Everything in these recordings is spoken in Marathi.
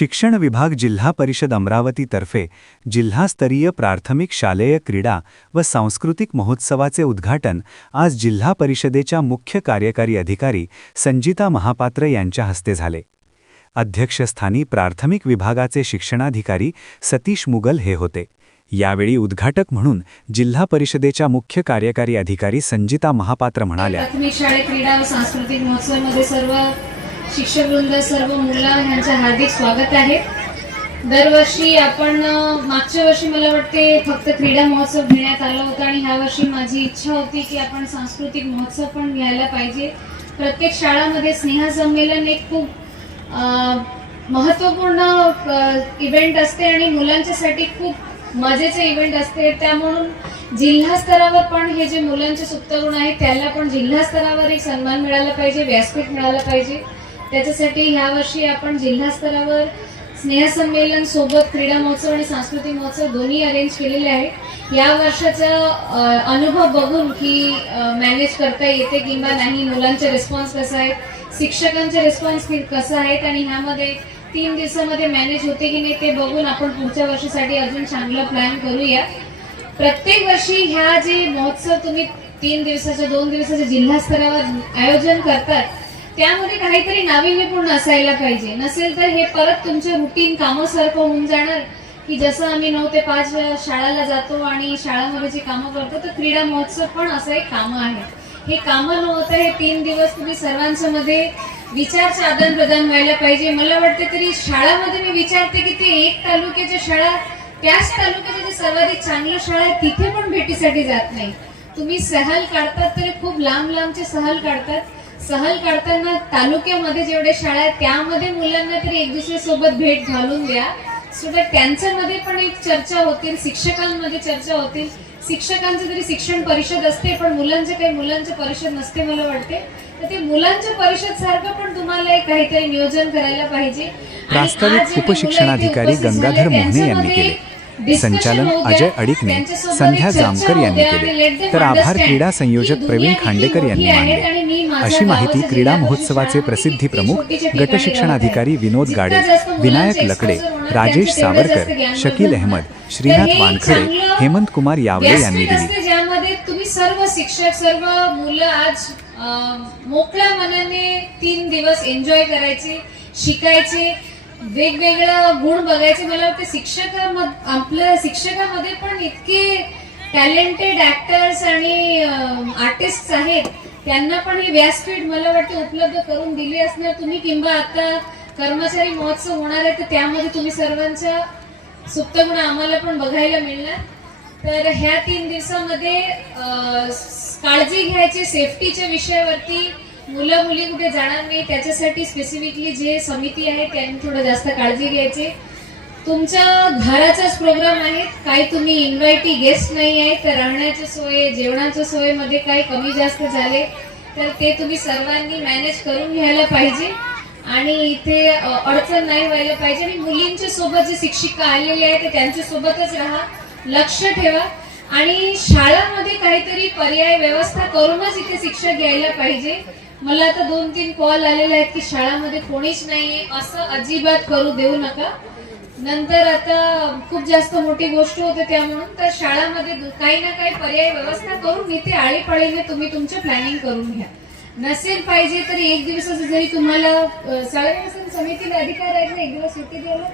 शिक्षण विभाग जिल्हा परिषद अमरावतीतर्फे जिल्हास्तरीय प्राथमिक शालेय क्रीडा व सांस्कृतिक महोत्सवाचे उद्घाटन आज जिल्हा परिषदेच्या मुख्य कार्यकारी अधिकारी संजिता महापात्र यांच्या हस्ते झाले। अध्यक्षस्थानी प्राथमिक विभागाचे शिक्षणाधिकारी सतीश मुगल हे होते। यावेळी उद्घाटक म्हणून जिल्हा परिषदेच्या मुख्य कार्यकारी अधिकारी संजिता महापात्र म्हणाल्या, प्राथमिक शाळेत क्रीडा व सांस्कृतिक महोत्सवामध्ये सर्व शिक्षकवृंद, सर्व मुलं यांचे हार्दिक स्वागत आहे। दरवर्षी आपण मागच्या वर्षी मला वाटते फक्त क्रीडा महोत्सव घेण्यात आला होता आणि ह्या वर्षी माझी इच्छा होती की आपण सांस्कृतिक महोत्सव पण घ्यायला पाहिजे। प्रत्येक शाळांमध्ये स्नेहसंमेलन एक खूप महत्त्वपूर्ण इव्हेंट असते आणि मुलांच्यासाठी खूप मजेचे इव्हेंट असते। त्यामुळे जिल्हा स्तरावर पण हे जे मुलांचे सुप्त गुण आहेत त्याला पण जिल्हा स्तरावर एक सन्मान मिळाला पाहिजे, व्यासपीठ मिळालं पाहिजे। त्याच्यासाठी ह्या वर्षी आपण जिल्हा स्तरावर स्नेहसंमेलन सोबत क्रीडा महोत्सव आणि सांस्कृतिक महोत्सव दोन्ही अरेंज केलेले आहे। या वर्षाचा अनुभव बघून की मॅनेज करता येते किंवा नाही, मुलांचे रिस्पॉन्स कसा आहे, शिक्षकांचे रिस्पॉन्स कसा आहे आणि ह्यामध्ये 3 दिवसामध्ये मॅनेज होते की नाही ते बघून आपण पुढच्या वर्षासाठी अजून चांगला प्लॅन करूया। प्रत्येक वर्षी ह्या जे महोत्सव तुम्ही 3 दिवसाचे 2 दिवसाचे जिल्हा स्तरावर आयोजन करतात त्यामध्ये काहीतरी नाविन्यपूर्ण असायला पाहिजे। नसेल तर हे परत तुमच्या रुटीन कामासारखं होऊन जाणार की जसं आम्ही 9 ते 5 शाळेला जातो आणि शाळांमध्ये जे कामं करतो तर क्रीडा महोत्सव पण असं एक कामं आहे। हे कामं नव्हतं, हे 3 दिवस तुम्ही सर्वांच्या मध्ये विचारचे आदान प्रदान व्हायला पाहिजे। मला वाटते तरी शाळामध्ये मी विचारते की ते एक तालुक्याच्या शाळा त्याच तालुक्याच्या जे सर्वाधिक चांगल्या शाळा आहेत तिथे पण भेटीसाठी जात नाही। तुम्ही सहल काढतात तरी खूप लांब लांबचे सहल काढतात। सहल काढताना तालुक्यामध्ये जेवढे शाळा आहेत त्यामध्ये मुलांना तरी एक दुसऱ्यासोबत भेट घालून द्या, सो दॅट त्यांच्यामध्ये पण एक चर्चा होतील, शिक्षकांमध्ये चर्चा होतील। शिक्षकांचं तरी शिक्षण परिषद असते पण मुलांचे काही मुलांची परिषद नसते मला वाटते, तर ते मुलांच्या परिषद सारखं पण तुम्हाला एक काहीतरी नियोजन करायला पाहिजे। प्रास्ताविक उपशिक्षणाधिकारी गंगाधर मोहने यांनी केले, संचालन अजय अडिकने, संध्या जामकर यांनी केले, तर आभार क्रीडा संयोजक प्रवीण खांडेकर यांनी मानले। अशी माहिती क्रीडा महोत्सवाचे प्रसिद्धी प्रमुख गट शिक्षणाधिकारी विनोद गाडे, विनायक लकडे, राजेश सावरकर, शकील अहमद, श्रीनाथ वानखडे, हेमंत कुमार यावले यांनी दिली। ज्यामध्ये तुम्ही सर्व शिक्षक, सर्व मुलं आज मोकळ्या मनाने 3 दिवस एन्जॉय करायचे, शिकायचे, वेगवेगळे गुण बघायचे। मला वाटतं आपल्या शिक्षकामध्ये पण इतके टॅलेंटेड ऍक्टर्स आणि आर्टिस्ट आहेत, त्यांना पण हे व्यासपीठ मला वाटतं उपलब्ध करून दिली असणार तुम्ही, किंवा आता कर्मचारी महोत्सव होणार आहे तर त्यामध्ये तुम्ही सर्वांच्या सुप्त गुण आम्हाला पण बघायला मिळणार। तर ह्या 3 दिवसामध्ये काळजी घ्यायची, सेफ्टीच्या विषयावरती मुलं मुली कुठे जाणार नाही त्याच्यासाठी स्पेसिफिकली जे समिती आहे त्यांनी थोडं जास्त काळजी घ्यायची। तुमच्या घराचाच प्रोग्राम आहे, काही तुम्ही इन्व्हायटी गेस्ट नाही आहे तर राहण्याची सोय, जेवणाच्या सोयीमध्ये काही कमी जास्त झाले तर ते तुम्ही सर्वांनी मॅनेज करून घ्यायला पाहिजे आणि इथे अडचण नाही व्हायला पाहिजे। आणि मुलींच्या सोबत जे शिक्षिका आलेले आहेत ते त्यांच्या सोबतच राहा, लक्ष ठेवा आणि शाळांमध्ये काहीतरी पर्याय व्यवस्था करूनच इथे शिक्षक घ्यायला पाहिजे। मला आता 2-3 कॉल आलेले आहेत की शाळामध्ये कोणीच नाहीये, असं अजिबात करू देऊ नका। नंतर आता खूप जास्त मोठी गोष्ट होते त्यामुळे तर शाळामध्ये काही ना काही पर्याय व्यवस्था करून इथे आळीपाळीने तुम्ही तुमचं प्लॅनिंग करून घ्या। नसेल पाहिजे तरी 1 दिवसाचं जरी तुम्हाला शाळेपासून समितीला अधिकार आहेत ना 1 दिवस सुट्टी द्यायला,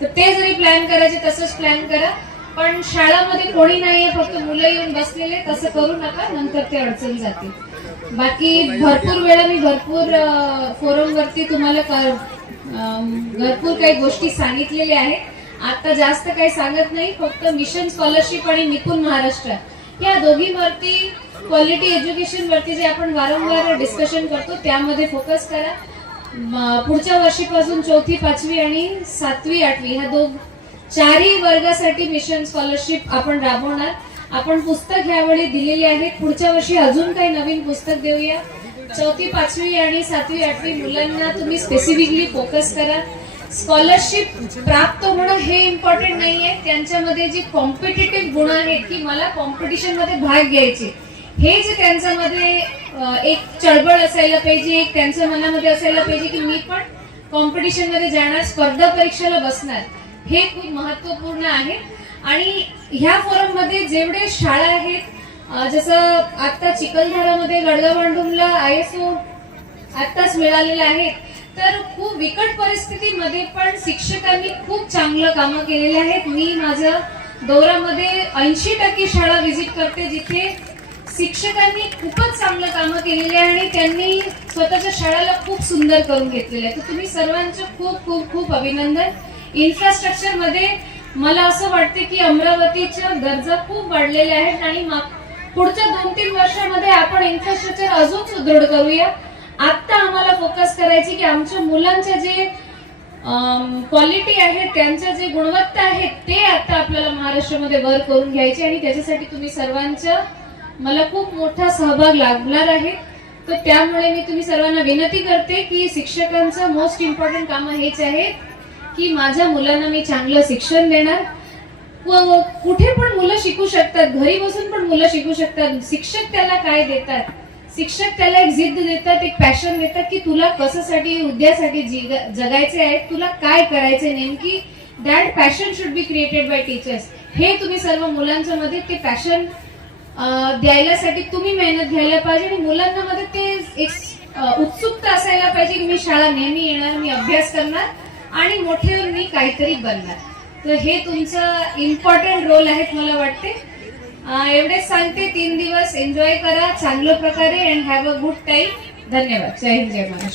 तर ते जरी प्लॅन करायचे तसंच प्लॅन करा। पण शाळामध्ये कोणी नाहीये, फक्त मुलं येऊन बसलेले, तसं करू नका, नंतर ते अडचण जाते। बाकी भरपूर वेळा मी भरपूर फोरमवरती तुम्हाला भरपूर काही गोष्टी सांगितलेल्या आहेत। आता जास्त काही सांगत नाही, फक्त मिशन स्कॉलरशिप आणि निपुण महाराष्ट्र या दोघींवरती, क्वालिटी एज्युकेशन वरती जे आपण वारंवार डिस्कशन करतो त्यामध्ये फोकस करा। पुढच्या वर्षीपासून 4थी 5वी आणि 7वी 8वी ह्या 4ही वर्गासाठी मिशन स्कॉलरशिप आपण राबवणार। आपण पुस्तक ह्यावेळी दिलेली आहेत, पुढच्या वर्षी अजून काही नवीन पुस्तक देऊया। 4थी 5वी आणि 7वी 8वी मुलांना तुम्ही स्पेसिफिकली फोकस करा। स्कॉलरशिप प्राप्त होणं हे इम्पॉर्टंट नाहीये, त्यांच्यामध्ये जे कॉम्पिटिटिव्ह गुण आहेत की मला कॉम्पिटिशन मध्ये भाग घ्यायचे, हे जे त्यांच्यामध्ये एक चळवळ असायला पाहिजे, एक त्यांच्या मनामध्ये असायला पाहिजे की मी पण कॉम्पिटिशन मध्ये जाणार, स्पर्धा परीक्षेला बसणार, हे खूप महत्वपूर्ण आहे. आणि ह्या फोरम मध्ये जेवढे शाळा आहेत, जसं आता चिखलदरामध्ये गडगावंडूमला ISO आत्ताच मिळालेलं आहे, तर खूप बिकट परिस्थितीमध्ये पण शिक्षकांनी खूप चांगलं कामं केलेली आहेत. मी माझ्या दौऱ्यामध्ये 80% शाळा व्हिजिट करते जिथे शिक्षकांनी खूपच चांगलं कामं केलेली आहे आणि त्यांनी स्वतःच्या शाळेला खूप सुंदर करून घेतलेलं आहे. तर तुम्ही सर्वांचं खूप खूप खूप अभिनंदन. इन्फ्रास्ट्रक्चर मध्ये मला असं वाटते की अमरावतीच्या गरजा खूप वाढलेल्या आहेत आणि पुढच्या 2-3 वर्षामध्ये आपण इन्फ्रास्ट्रक्चर अजून सुदृढ करूया. आता आम्हाला फोकस करायची की आमच्या मुलांच्या जे क्वालिटी आहे, त्यांच्या जे गुणवत्ता आहे, ते आता आपल्याला महाराष्ट्रामध्ये वर करून घ्यायचे आणि त्याच्यासाठी तुम्ही सर्वांच्या मला खूप मोठा सहभाग लागणार आहे. तर त्यामुळे मी तुम्ही सर्वांना विनंती करते की शिक्षकांचं मोस्ट इम्पॉर्टंट काम हेच आहे की माझ्या मुलांना मी चांगलं शिक्षण देणार. कुठे पण मुलं शिकू शकतात, घरी बसून पण मुलं शिकू शकतात. शिक्षक त्याला काय देतात? शिक्षक त्याला एक जिद्द देतात, एक पॅशन देतात की तुला कशासाठी, उद्यासाठी जगायचे आहे, तुला काय करायचे नेमकी. That passion should be created by teachers. हे तुम्ही सर्व मुलांच्या मध्ये ते पॅशन द्यायलासाठी तुम्ही मेहनत घ्यायला पाहिजे आणि मुलांना मध्ये ते एक उत्सुकता असायला पाहिजे की मी शाळा नेहमी येणार, मी अभ्यास करणार आणि मोठे होऊन मी काहीतरी बनणार. तर हे तुमचं इम्पॉर्टंट रोल आहे मला वाटते. एवढेच सांगते. 3 दिवस एन्जॉय करा चांगल्या प्रकारे and have a good time. धन्यवाद. जय हिंद, जय महाराष्ट्र.